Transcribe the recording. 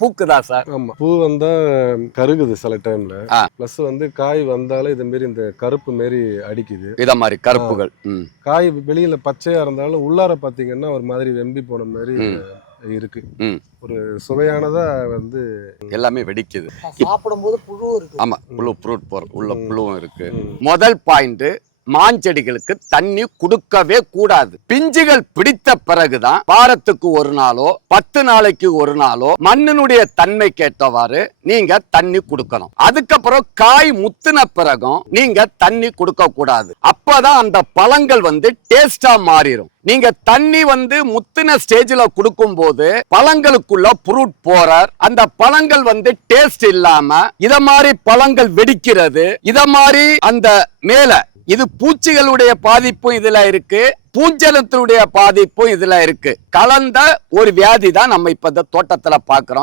பூக்குதா sir? ஆமா, பூ வந்தா கருகுது சில டைம்ல. பிளஸ் வந்து காய் வந்தாலும் இது மாரி இந்த கருப்பு மாரி அடிக்குது. இத மாதிரி கருப்புகள். காய் வெளியில பச்சையா இருந்தாலும் உள்ளார பாத்தீங்கன்னா ஒரு மாதிரி வெம்பி போன மாதிரி இருக்கு. ஒரு சுவையானதா வந்து எல்லாமே வெடிக்குது. சாப்பிடும்போது புழு இருக்கு. ஆமா, புழு ஃப்ரூட் போற உள்ள புழுவும் இருக்கு. முதல் பாயிண்ட், மாஞ்செடிகளுக்கு தண்ணி கொடுக்கவே கூடாது. பிஞ்சுகள் பிடித்த பிறகுதான் வாரத்துக்கு ஒரு நாளோ 10 நாளைக்கு ஒரு நாளோ மண்ணினுடைய தன்மை கேட்டவாறு நீங்க தண்ணி கொடுக்கணும். அதுக்கப்புறம் காய் முத்தின பிறகும் நீங்க தண்ணி கொடுக்க கூடாது. அப்பதான் அந்த பழங்கள் வந்து டேஸ்டா மாறிடும். நீங்க தண்ணி வந்து முத்தின ஸ்டேஜ்ல கொடுக்கும் போது பழங்களுக்குள்ள ஃப்ரூட் போரர், அந்த பழங்கள் வந்து டேஸ்ட் இல்லாம இத மாதிரி பழங்கள் வெடிக்கிறது. இத மாதிரி அந்த மேல இது பூச்சிகளுடைய பாதிப்பும் இதுல இருக்கு, பூஞ்சலத்தினுடைய பாதிப்பும் இதுல இருக்கு. கலந்த ஒரு வியாதி தான் நம்ம இப்ப இந்த தோட்டத்துல பாக்குறோம்.